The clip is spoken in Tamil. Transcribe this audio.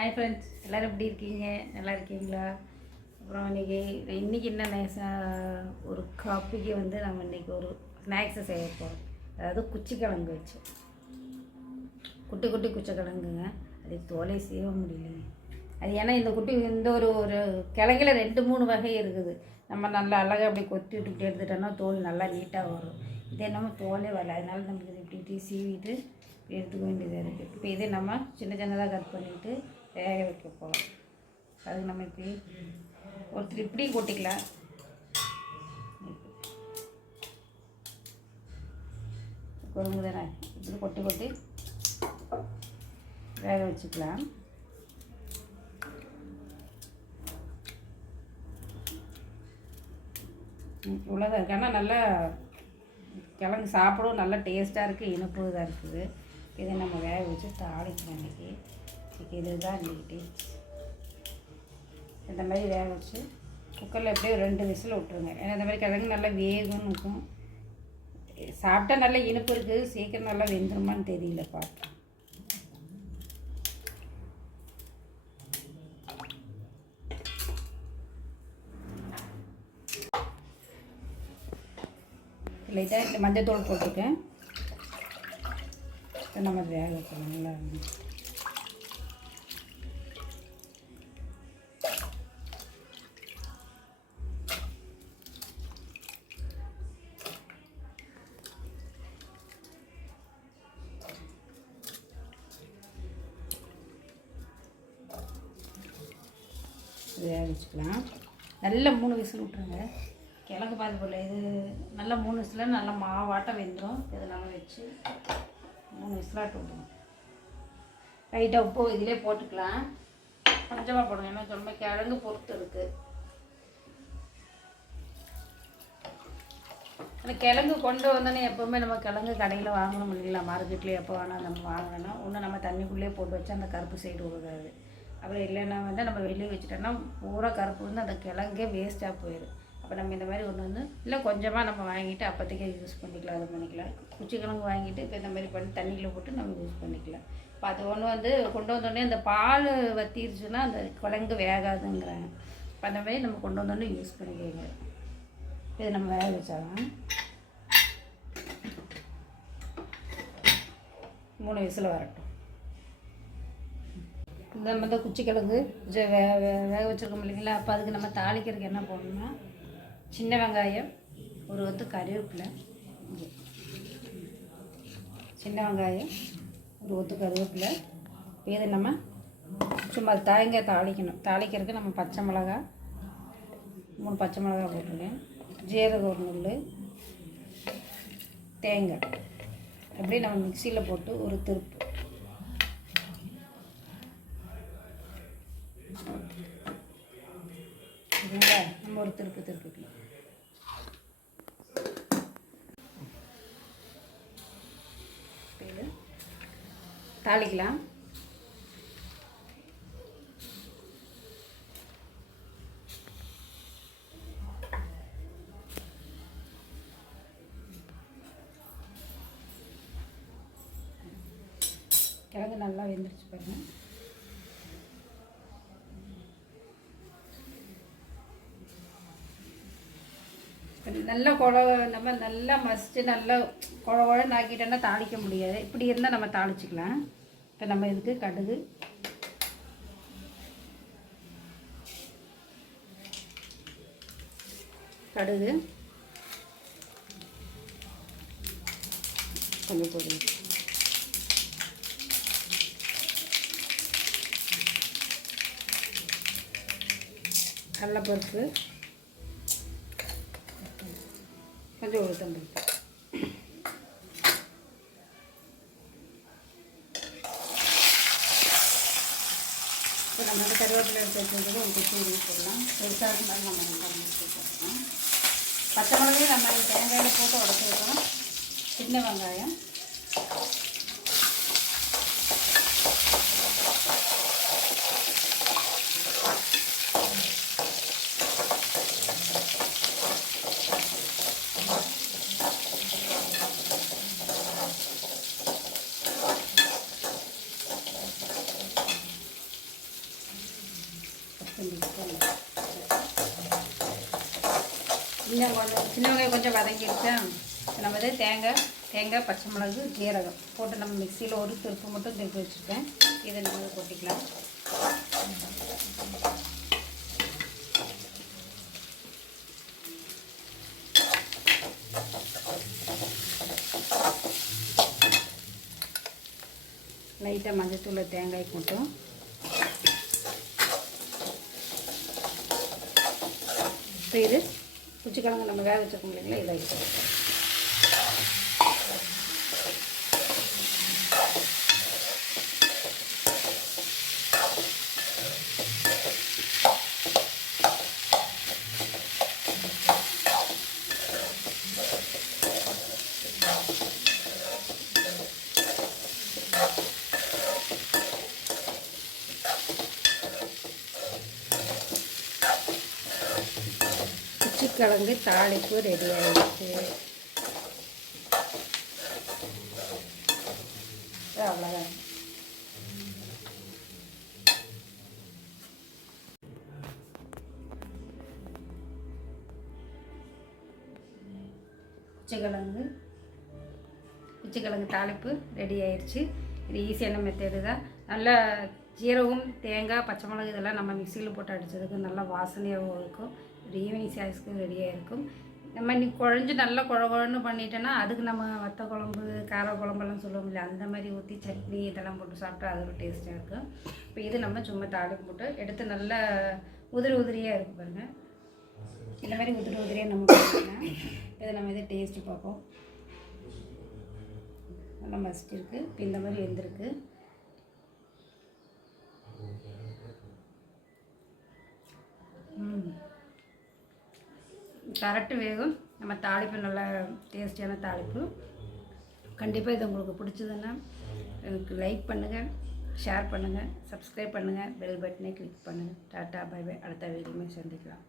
ஹாய் ஃப்ரெண்ட்ஸ், எல்லோரும் எப்படி இருக்கீங்க? நல்லா இருக்கீங்களா? அப்புறம் இன்றைக்கி என்ன ஒரு காப்பிக்கு நம்ம இன்றைக்கி ஒரு ஸ்நாக்ஸை செய்ய போகிறோம். அதாவது குச்சிக்கிழங்கு வச்சு குட்டி குட்டி குச்சிக்கிழங்குங்க. அது தோலை செய்ய முடியலைங்க. அது ஏன்னா இந்த ஒரு கிழங்குல 2-3 வகை இருக்குது. நம்ம நல்லா அழகாக அப்படி கொத்தி விட்டுக்கிட்டு எடுத்துட்டோம்னா தோல் நல்லா நீட்டாக வரும். இதே நம்ம தோலே வரல, அதனால நமக்கு இது இப்படி சீவிட்டு எடுத்துக்க வேண்டியதாக இருக்குது. இப்போ இதே நம்ம சின்ன சின்னதாக கட் பண்ணிவிட்டு வேக வைக்க போகிறோம். அதுக்கு நம்ம இப்படி ஒருத்தர் இப்படி கொட்டிக்கலாம். குழம்பு தானே, இப்படி கொட்டி கொட்டி வேக வச்சுக்கலாம். இவ்வளோதான் இருக்குது. ஆனால் நல்லா கிழங்கு சாப்பிடும், நல்லா டேஸ்ட்டாக இருக்குது, இனிப்பு தான் இருக்குது. இதை நம்ம வேக வச்சு தாளிக்கணும். இன்றைக்கி இதுதான் இன்றைக்கி டேஸ்ட். இந்த மாதிரி வேக வச்சு குக்கரில் எப்படியோ 2 விசில் விட்டுருங்க. ஏன்னா இந்த மாதிரி கிழங்கு நல்லா வேகும்னு இருக்கும். சாப்பிட்டா நல்லா இனிப்பு இருக்குது, சீக்கிரம் நல்லா வெந்துருமான்னு தெரியல பார்த்து. லைட்டாக இந்த மஞ்சள் போட்டிருக்கேன். நம்ம வேக வைக்கணும். நல்லா வேக வச்சுக்கலாம். நல்லா 3 விசில் விட்டுருங்க. கிழங்கு பார்த்து போடல, இது நல்லா 3 விசில் நல்லா மாவாட்டம் வெந்துடும். இதை நம்ம வச்சு 3 விசிலாட்டு விட்டுருவோம். லைட்டாக உப்பு இதிலே போட்டுக்கலாம். கொஞ்சமாக போடுங்க, ஏன்னா ரொம்ப கிழங்கு பொறுத்து இருக்குது. அந்த கிழங்கு கொண்டு வந்தோன்னே எப்போவுமே நம்ம கிழங்கு கடையில் வாங்கணும் இல்லைங்களா, மார்க்கெட்லேயே எப்போ வேணால் நம்ம வாங்கணும்னா ஒன்று நம்ம தண்ணிக்குள்ளேயே போட்டு வச்சு அந்த கருப்பு சைடு விழுகாது. அப்படி இல்லைன்னா நம்ம வெளியே வச்சுட்டோம்னா பூரா கருப்பு அந்த கிழங்கே வேஸ்ட்டாக போயிடும். அப்போ நம்ம இந்த மாதிரி ஒன்று இல்லை கொஞ்சமாக நம்ம வாங்கிட்டு அப்போதைக்கே யூஸ் பண்ணிக்கலாம். அது பண்ணிக்கலாம். குச்சிக்கிழங்கு வாங்கிட்டு இப்போ இந்த மாதிரி பண்ணி தண்ணியில் போட்டு நம்ம யூஸ் பண்ணிக்கலாம். இப்போ அது ஒன்று கொண்டு வந்தோடனே அந்த பால் வற்றிடுச்சுன்னா அந்த கிழங்கு வேகாதுங்கிறாங்க. இப்போ அந்த மாதிரி நம்ம கொண்டு வந்தோடனே யூஸ் பண்ணிக்கோங்க. இதை நம்ம வேக வச்சாலும் 3 விசில் வரட்டும். இந்த நம்ம தான் குச்சிக்கிழங்கு வேக வச்சுருக்கோம் இல்லைங்களா. அப்போ அதுக்கு நம்ம தாளிக்கிறதுக்கு என்ன போடணும்னா சின்ன வெங்காயம், ஒரு கருவேப்பிலை, சின்ன வெங்காயம், ஒரு கருவேப்பிலை. இதை நம்ம சும்மா தேங்காய் தாளிக்கணும். தாளிக்கிறதுக்கு நம்ம பச்சை மிளகா 3 பச்சை மிளகா போட்டுருக்கேன், ஜீரகம் 1 நுள்ளு, தேங்காய் அப்படியே நம்ம மிக்சியில் போட்டு ஒரு திருப்பு. நம்ம ஒரு திருப்பிக்கலாம். தாளிக்கலாம். கிழங்கு நல்லா வெந்துருச்சு பாருங்க. நல்லா நம்ம நல்லா மசிச்சு நல்லா குழன்னு ஆக்கிட்டோன்னா தாளிக்க முடியாது. இப்படி இருந்தால் நம்ம தாளிச்சிக்கலாம். இப்போ நம்ம இதுக்கு கடுகு, கொஞ்சம் போடுங்க, கடலைப்பருப்பு, கொஞ்சம் உளுத்தம்பருப்பு. இப்போ நம்ம வந்து கருவேப்பிலை எடுத்து வச்சுருக்கிறது ஒரு குச்சி உருவி போடலாம். பெருசாக மாதிரி நம்ம போடலாம். பச்சை மிளகையும் நம்ம தேங்காயில் போட்டு உடச்சி வைக்கணும். சின்ன வெங்காயம், சின்ன வெங்காயம் கொஞ்சம் வதங்கிடுச்சா. நம்ம வந்து தேங்காய் பச்சை மிளகு ஜீரகம் போட்டு நம்ம மிக்சியில் ஒரு திருப்பு மட்டும் திருப்பி வச்சுருக்கேன். இதை நம்ம கொட்டிக்கலாம். லைட்டாக மஞ்சத்தூள் தேங்காய்க்கு மட்டும். இப்போ இது குச்சிக்கிழங்கு நம்ம வேக வச்சுருக்கோம் இல்லைங்களா, இதை வச்சுருக்கோம். குச்சிக்கிழங்கு தாளிப்பு ரெடி ஆகிடுச்சு. அவ்வளோதான். குச்சிக்கிழங்கு தாளிப்பு ரெடி ஆயிடுச்சு. இது ஈஸியான மெத்தேடு தான். நல்லா ஜீரகம் தேங்காய் பச்சை மிளகு இதெல்லாம் நம்ம மிக்சியில் போட்டு அடித்ததுக்கு நல்லா வாசனையாகவும் இருக்கும். ஒரு ஈவினிங் ஸ்நாக்ஸ்க்கு ரெடியாக இருக்கும். நம்ம இன்னைக்கு குழஞ்சி நல்லா குழன்னு பண்ணிட்டோன்னா அதுக்கு நம்ம வத்த குழம்பு கார குழம்பெல்லாம் சொல்லுவோம் இல்லை, அந்த மாதிரி ஊற்றி சட்னி இதெல்லாம் போட்டு சாப்பிட்டா அது ஒரு டேஸ்ட்டாக இருக்கும். இப்போ இது நம்ம சும்மா தாளிப்பு போட்டு எடுத்து நல்லா உதிரியாக இருக்கும் பாருங்கள். இந்த மாதிரி உதிரியாக நம்ம போட்டோம்னா இதை நம்ம இதை டேஸ்ட்டு பார்ப்போம். நல்லா மசிச்சிருக்கு. இப்போ இந்த மாதிரி வெந்திருக்கு. கரெக்டு வேகும். நம்ம தாளிப்பு நல்லா டேஸ்டியான தாளிப்பு. கண்டிப்பாக இது உங்களுக்கு பிடிச்சதுன்னா எனக்கு லைக் பண்ணுங்கள், ஷேர் பண்ணுங்கள், சப்ஸ்கிரைப் பண்ணுங்கள், பெல் பட்டனை கிளிக் பண்ணுங்கள். Tata bye bye. அடுத்த வீடியோமே சந்திக்கலாம்.